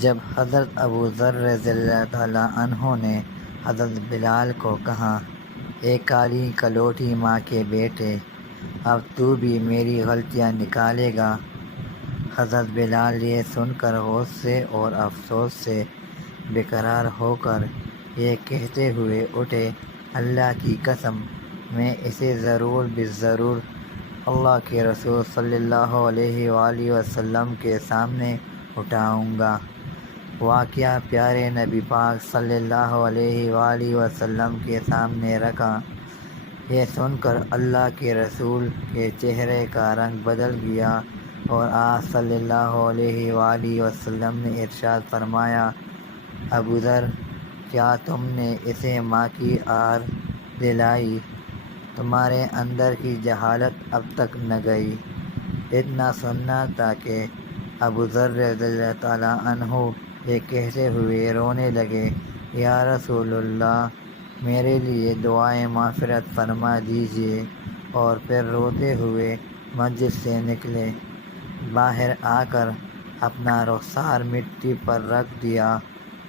جب حضرت ابو ذر رضی اللہ تعالیٰ عنہ نے حضرت بلال کو کہا، اے کالی کلوٹی ماں کے بیٹے، اب تو بھی میری غلطیاں نکالے گا؟ حضرت بلال یہ سن کر غصے اور افسوس سے بیقرار ہو کر یہ کہتے ہوئے اٹھے، اللہ کی قسم، میں اسے ضرور بالضرور اللہ کے رسول صلی اللہ علیہ وآلہ وسلم کے سامنے اٹھاؤں گا۔ واقعہ پیارے نبی پاک صلی اللہ علیہ وآلہ وسلم کے سامنے رکھا۔ یہ سن کر اللہ کے رسول کے چہرے کا رنگ بدل گیا اور آپ صلی اللہ علیہ وآلہ وسلم نے ارشاد فرمایا، ابو ذر، کیا تم نے اسے ماں کی آر دلائی؟ تمہارے اندر کی جہالت اب تک نہ گئی؟ اتنا سننا تھا کہ ابو ذر رضی اللہ تعالیٰ عنہ یہ کہتے ہوئے رونے لگے، یا رسول اللہ، میرے لیے دعائے مغفرت فرما دیجیے، اور پھر روتے ہوئے مسجد سے نکلے۔ باہر آ کر اپنا رخسار مٹی پر رکھ دیا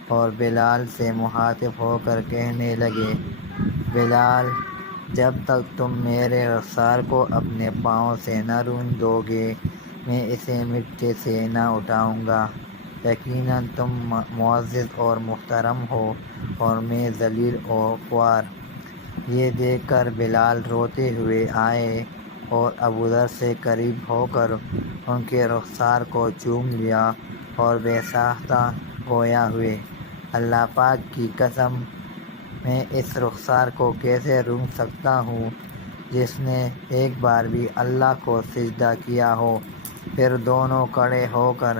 اور بلال سے مخاطب ہو کر کہنے لگے، بلال، جب تک تم میرے رخسار کو اپنے پاؤں سے نہ رون دو گے، میں اسے مٹی سے نہ اٹھاؤں گا۔ یقیناً تم معزز اور محترم ہو اور میں ذلیل و خوار۔ یہ دیکھ کر بلال روتے ہوئے آئے اور ابو ذر سے قریب ہو کر ان کے رخسار کو چوم لیا اور بے ساختہ گویا ہوئے، اللہ پاک کی قسم، میں اس رخسار کو کیسے رون سکتا ہوں جس نے ایک بار بھی اللہ کو سجدہ کیا ہو؟ پھر دونوں کھڑے ہو کر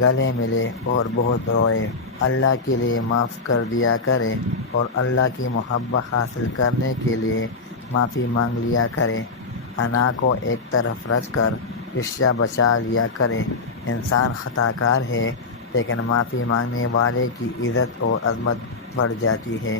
گلے ملے اور بہت روئے۔ اللہ کے لیے معاف کر دیا کرے اور اللہ کی محبت حاصل کرنے کے لیے معافی مانگ لیا کرے، انا کو ایک طرف رکھ کر رشتہ بچا لیا کرے۔ انسان خطا کار ہے، لیکن معافی مانگنے والے کی عزت اور عظمت بڑھ جاتی ہے۔